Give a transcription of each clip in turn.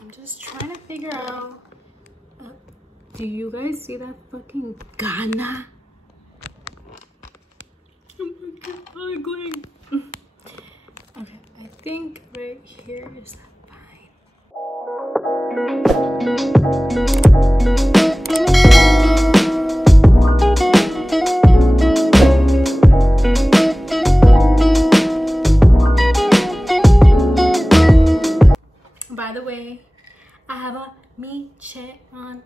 I'm just trying to figure out. Do you guys see that fucking Ghana? Oh my god, ugly. Okay, I think right here is fine. By the way, I have a meat on.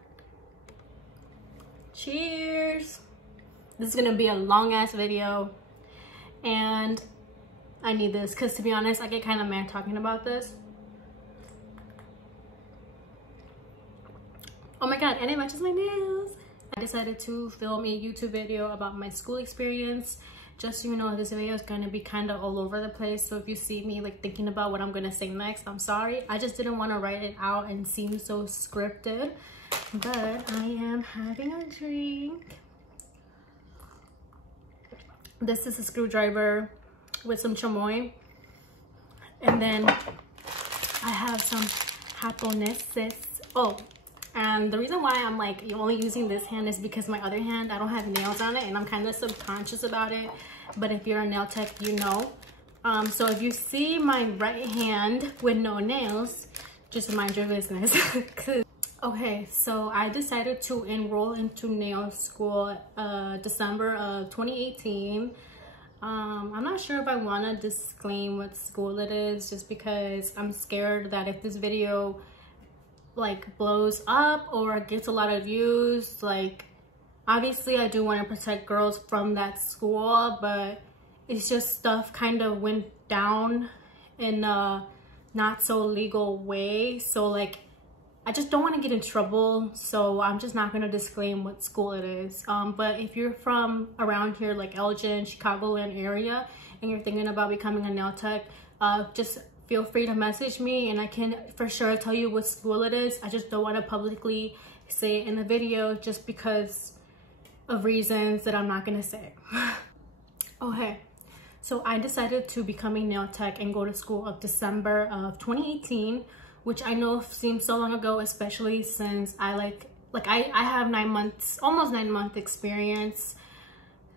Cheers. This is gonna be a long ass video, and I need this because, to be honest, I get kind of mad talking about this. Oh my god, and it matches my nails. I decided to film a YouTube video about my school experience. Just so you know, this video is gonna be kind of all over the place, so if you see me like thinking about what I'm gonna say next, I'm sorry. I just didn't want to write it out and seem so scripted, but I am having a drink. This is a screwdriver with some chamoy, and then I have some japoneses. Oh, and the reason why I'm like only using this hand is because my other hand, I don't have nails on it, and I'm kind of subconscious about it. But if you're a nail tech, you know. So if you see my right hand with no nails, just mind your business. Okay, so I decided to enroll into nail school December of 2018. I'm not sure if I want to disclaim what school it is, just because I'm scared that if this video like blows up or gets a lot of views, like obviously I do want to protect girls from that school, but it's just stuff kind of went down in a not so legal way, so like I just don't want to get in trouble, so I'm just not going to disclaim what school it is. But if you're from around here, like Elgin, Chicagoland area, and you're thinking about becoming a nail tech, just feel free to message me and I can for sure tell you what school it is. I just don't want to publicly say it in the video just because of reasons that I'm not going to say. Okay, so I decided to become a nail tech and go to school of December of 2018, which I know seems so long ago, especially since I I have 9 months, almost 9 month experience.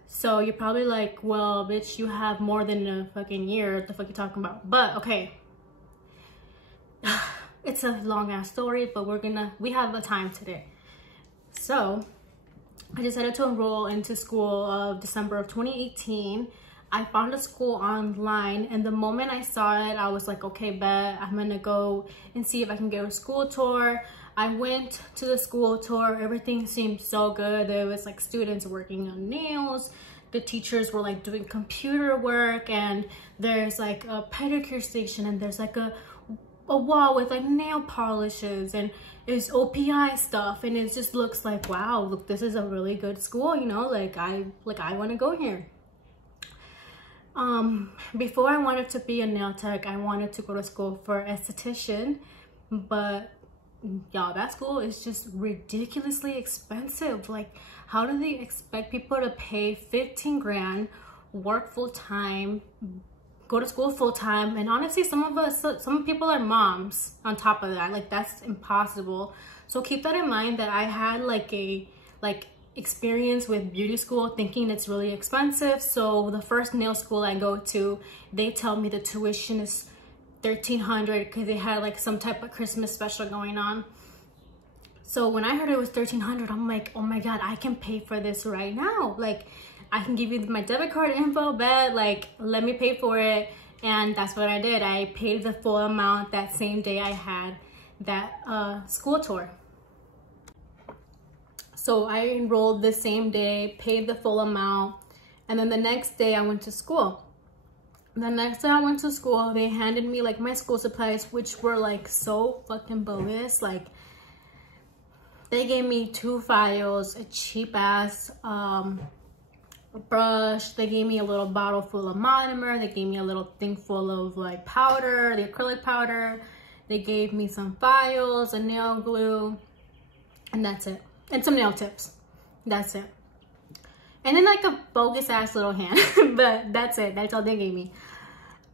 So you're probably like, well, bitch, you have more than a fucking year. What the fuck you talking about? But okay, it's a long ass story, but we have the time today. So I decided to enroll into school of December of 2018. I found a school online, and the moment I saw it, I was like, okay, bet, I'm gonna go and see if I can get a school tour. I went to the school tour. Everything seemed so good. There was like students working on nails. The teachers were like doing computer work, and there's like a pedicure station, and there's like a wall with like nail polishes, and it's OPI stuff, and it just looks like, wow, look, this is a really good school, you know, like I want to go here. Before I wanted to be a nail tech, I wanted to go to school for esthetician, but y'all, that school is just ridiculously expensive. Like, how do they expect people to pay 15 grand, work full-time, go to school full-time? And honestly, some people are moms on top of that. Like, that's impossible. So keep that in mind, that I had like a experience with beauty school, thinking it's really expensive. So the first nail school I go to, they tell me the tuition is $1,300 because they had like some type of Christmas special going on. So when I heard it was $1,300, I'm like, oh my god, I can pay for this right now. Like, I can give you my debit card info, bet, like, let me pay for it. And that's what I did. I paid the full amount that same day I had that school tour. So I enrolled the same day, paid the full amount, and then the next day I went to school. The next day I went to school, they handed me like my school supplies, which were like so fucking bogus. Like, they gave me 2 files, a cheap ass brush. They gave me a little bottle full of monomer. They gave me a little thing full of like powder, the acrylic powder. They gave me some files, a nail glue, and that's it. And some nail tips. That's it. And then like a bogus ass little hand. But that's it. That's all they gave me.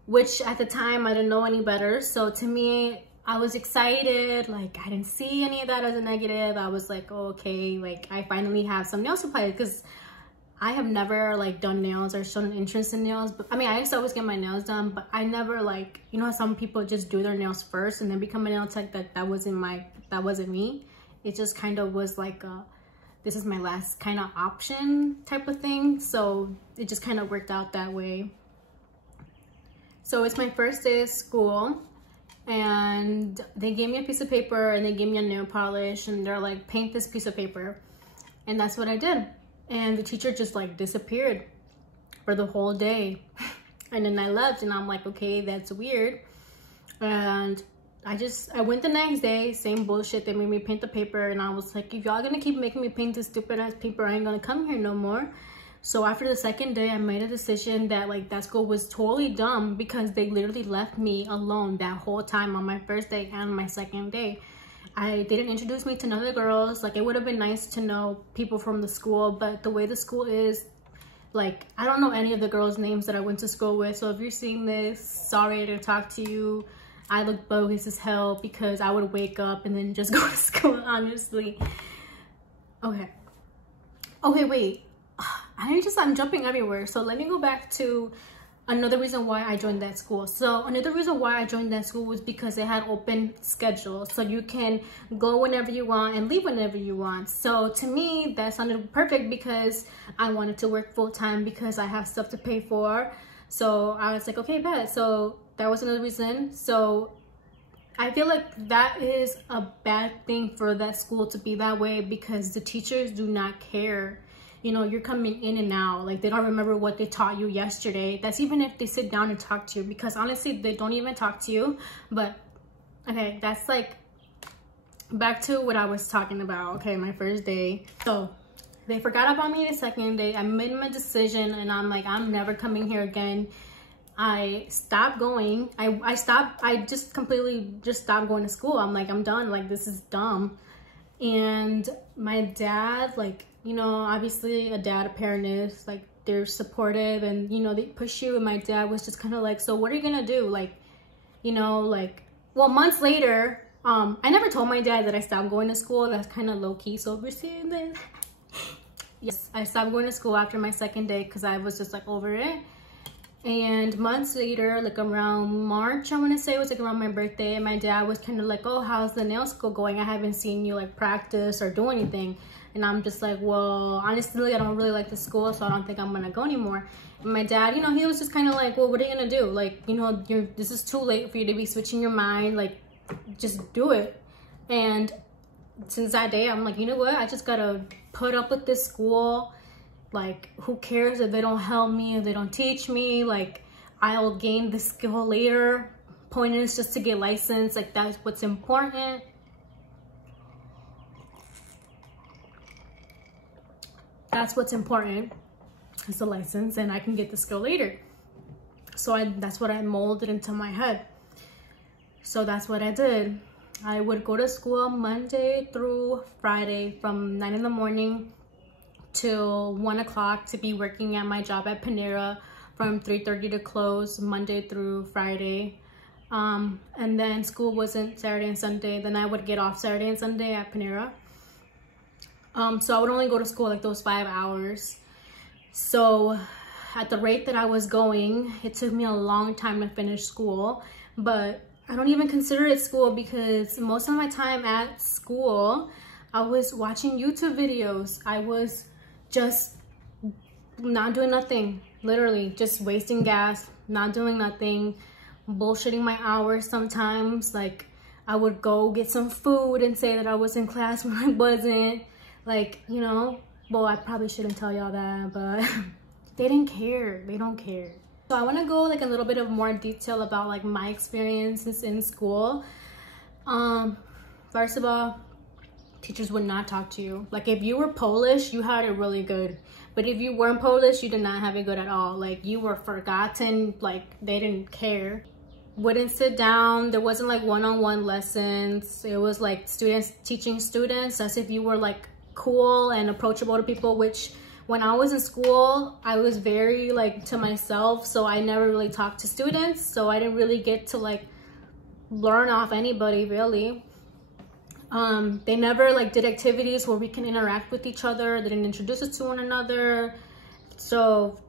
Which at the time I didn't know any better. So to me, I was excited. Like, I didn't see any of that as a negative. I was like, oh, okay, like I finally have some nail supply, because I have never like done nails or shown an interest in nails. But I mean, I used to always get my nails done, but I never, like, you know how some people just do their nails first and then become a nail tech. That wasn't me. It just kind of was like this is my last kind of option type of thing. So it just kind of worked out that way. So it's my first day of school, and they gave me a piece of paper and they gave me a nail polish, and they're like, paint this piece of paper. And that's what I did. And the teacher just like disappeared for the whole day. And then I left, and I'm like, okay, that's weird. And I went the next day, same bullshit. They made me paint the paper, and I was like, if y'all gonna keep making me paint this stupid ass paper, I ain't gonna come here no more. So after the second day, I made a decision that like that school was totally dumb, because they literally left me alone that whole time on my first day and my second day. They didn't introduce me to none of the girls. Like, it would have been nice to know people from the school, but the way the school is, like, I don't know any of the girls' names that I went to school with. So if you're seeing this, sorry I didn't talk to you. I look bogus as hell, because I would wake up and then just go to school, honestly. Okay, wait. I'm jumping everywhere. So let me go back to another reason why I joined that school. So another reason why I joined that school was because they had open schedules. So you can go whenever you want and leave whenever you want. So to me, that sounded perfect, because I wanted to work full time because I have stuff to pay for. So I was like, okay, bet. So that was another reason. So I feel like that is a bad thing for that school to be that way, because the teachers do not care. You know, you're coming in and out. Like, they don't remember what they taught you yesterday. That's even if they sit down and talk to you, because honestly, they don't even talk to you. But okay, that's like back to what I was talking about. Okay, my first day. So they forgot about me the second day. I made my decision, and I'm like, I'm never coming here again. I stopped going. I just completely just stopped going to school. I'm like, I'm done. Like, this is dumb. And my dad, like, you know, obviously a dad, a parent is like, they're supportive, and, you know, they push you. And my dad was just kind of like, so what are you gonna do? Like, you know, like, well, months later, I never told my dad that I stopped going to school. That's kind of low-key, so we're seeing that. Yes, I stopped going to school after my second day, because I was just like over it. And months later, like around March, I want to say, it was like around my birthday, and my dad was kind of like, oh, how's the nail school going? I haven't seen you like practice or do anything. And I'm just like, well, honestly, I don't really like the school, so I don't think I'm gonna go anymore. And my dad, you know, he was just kind of like, well, what are you gonna do? Like, you know, this is too late for you to be switching your mind. Like, just do it. And since that day, I'm like, you know what? I just gotta put up with this school. Like, who cares if they don't help me, if they don't teach me? Like, I'll gain the skill later. Point is just to get licensed. Like, that's what's important. That's what's important, is the license, and I can get the skill later. So that's what I molded into my head. So that's what I did. I would go to school Monday through Friday from 9 in the morning till 1 o'clock, to be working at my job at Panera from 3:30 to close, Monday through Friday. And then school wasn't Saturday and Sunday. Then I would get off Saturday and Sunday at Panera. So I would only go to school like those 5 hours. So at the rate that I was going, it took me a long time to finish school, but I don't even consider it school, because most of my time at school, I was watching YouTube videos. I was just not doing nothing, literally just wasting gas, not doing nothing, bullshitting my hours sometimes. Like, I would go get some food and say that I was in class when I wasn't. Like, you know, well, I probably shouldn't tell y'all that, but they didn't care. They don't care. So I want to go like a little bit of more detail about like my experiences in school. First of all, teachers would not talk to you. Like, if you were Polish, you had it really good. But if you weren't Polish, you did not have it good at all. Like, you were forgotten. Like, they didn't care. Wouldn't sit down. There wasn't like one-on-one lessons. It was like students teaching students, as if you were like cool and approachable to people, which when I was in school, I was very like to myself, so I never really talked to students. So I didn't really get to like learn off anybody really. They never like did activities where we can interact with each other. They didn't introduce us to one another. So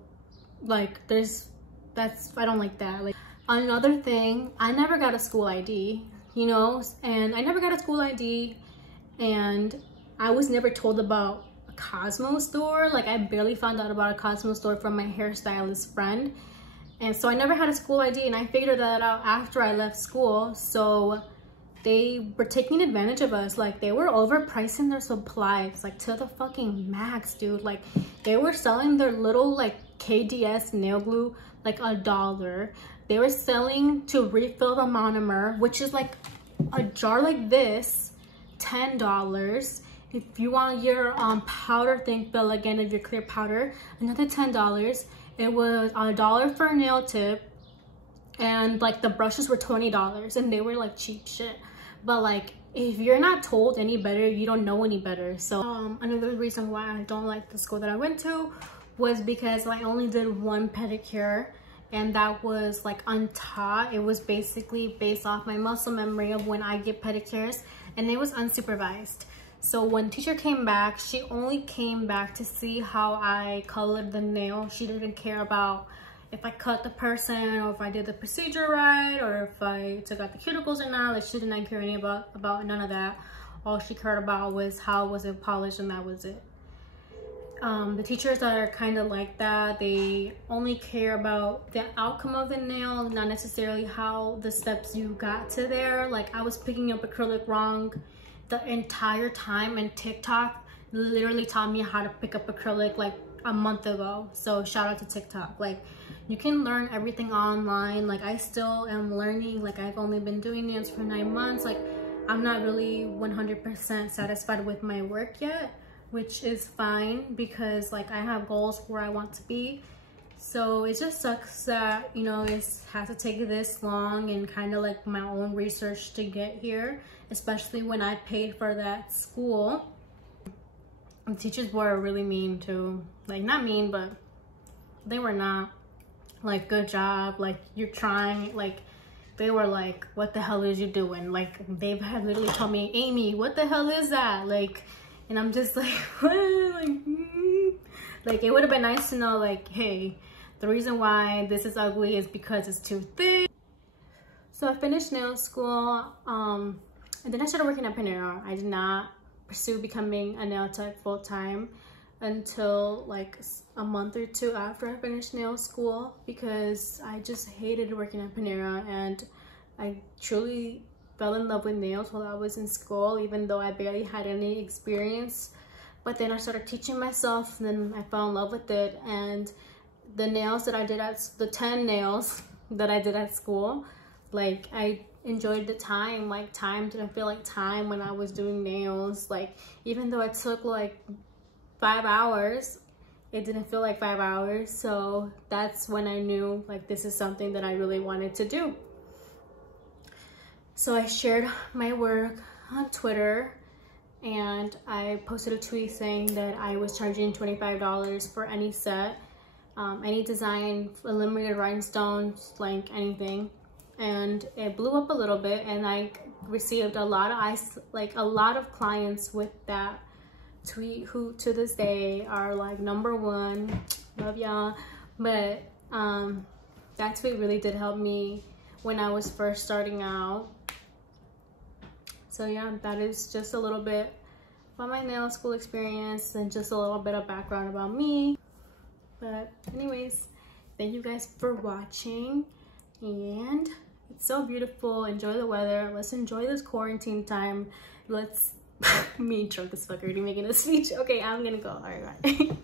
like I don't like that. Like, another thing, I never got a school ID, you know, and I never got a school ID, and I was never told about a Cosmo store. Like, I barely found out about a Cosmo store from my hairstylist friend. And so I never had a school ID, and I figured that out after I left school. So they were taking advantage of us. Like, they were overpricing their supplies, like, to the fucking max, dude. Like, they were selling their little, like, KDS nail glue, like, $1. They were selling to refill the monomer, which is, like, a jar like this, $10. If you want your powder thing filled again, of your clear powder, another $10. It was $1 for a nail tip, and, like, the brushes were $20, and they were, like, cheap shit. But, like, if you're not told any better, you don't know any better. So another reason why I don't like the school that I went to was because I only did one pedicure, and that was, like, untaught. It was basically based off my muscle memory of when I get pedicures, and it was unsupervised. So when teacher came back, she only came back to see how I colored the nail. She didn't care about if I cut the person, or if I did the procedure right, or if I took out the cuticles or not. Like, she did not care any about none of that. All she cared about was how was it polished, and that was it. The teachers that are kind of like that, they only care about the outcome of the nail, not necessarily how the steps you got to there. Like, I was picking up acrylic wrong the entire time, and TikTok literally taught me how to pick up acrylic like a month ago. So shout out to TikTok. Like, you can learn everything online. Like, I still am learning. Like, I've only been doing nails for 9 months. Like, I'm not really 100% satisfied with my work yet, which is fine, because, like, I have goals where I want to be. So it just sucks that, you know, it has to take this long, and kind of like my own research to get here, especially when I paid for that school. The teachers were really mean too. Like, not mean, but they were not like, good job, like, you're trying. Like, they were like, what the hell is you doing? Like, they had literally told me, Amy, what the hell is that? Like, and I'm just like, what? Like, it would have been nice to know, like, hey, the reason why this is ugly is because it's too thick. So I finished nail school, and then I started working at Panera. I did not pursue becoming a nail tech full-time until like a month or two after I finished nail school, because I just hated working at Panera, and I truly fell in love with nails while I was in school, even though I barely had any experience. But then I started teaching myself, and then I fell in love with it. And the nails that I did the 10 nails that I did at school, like, I enjoyed the time. Like, time didn't feel like time when I was doing nails. Like, even though it took like 5 hours, it didn't feel like 5 hours. So that's when I knew, like, this is something that I really wanted to do. So I shared my work on Twitter, and I posted a tweet saying that I was charging $25 for any set, any design, eliminated rhinestones, like anything. And it blew up a little bit, and I received a lot of clients with that tweet, who to this day are like #1. Love y'all. But that tweet really did help me when I was first starting out. So yeah, that is just a little bit about my nail school experience, and just a little bit of background about me. But anyways, thank you guys for watching, and it's so beautiful. Enjoy the weather. Let's enjoy this quarantine time. Let's me drunk as fuck already making a speech. Okay, I'm gonna go. All right, bye.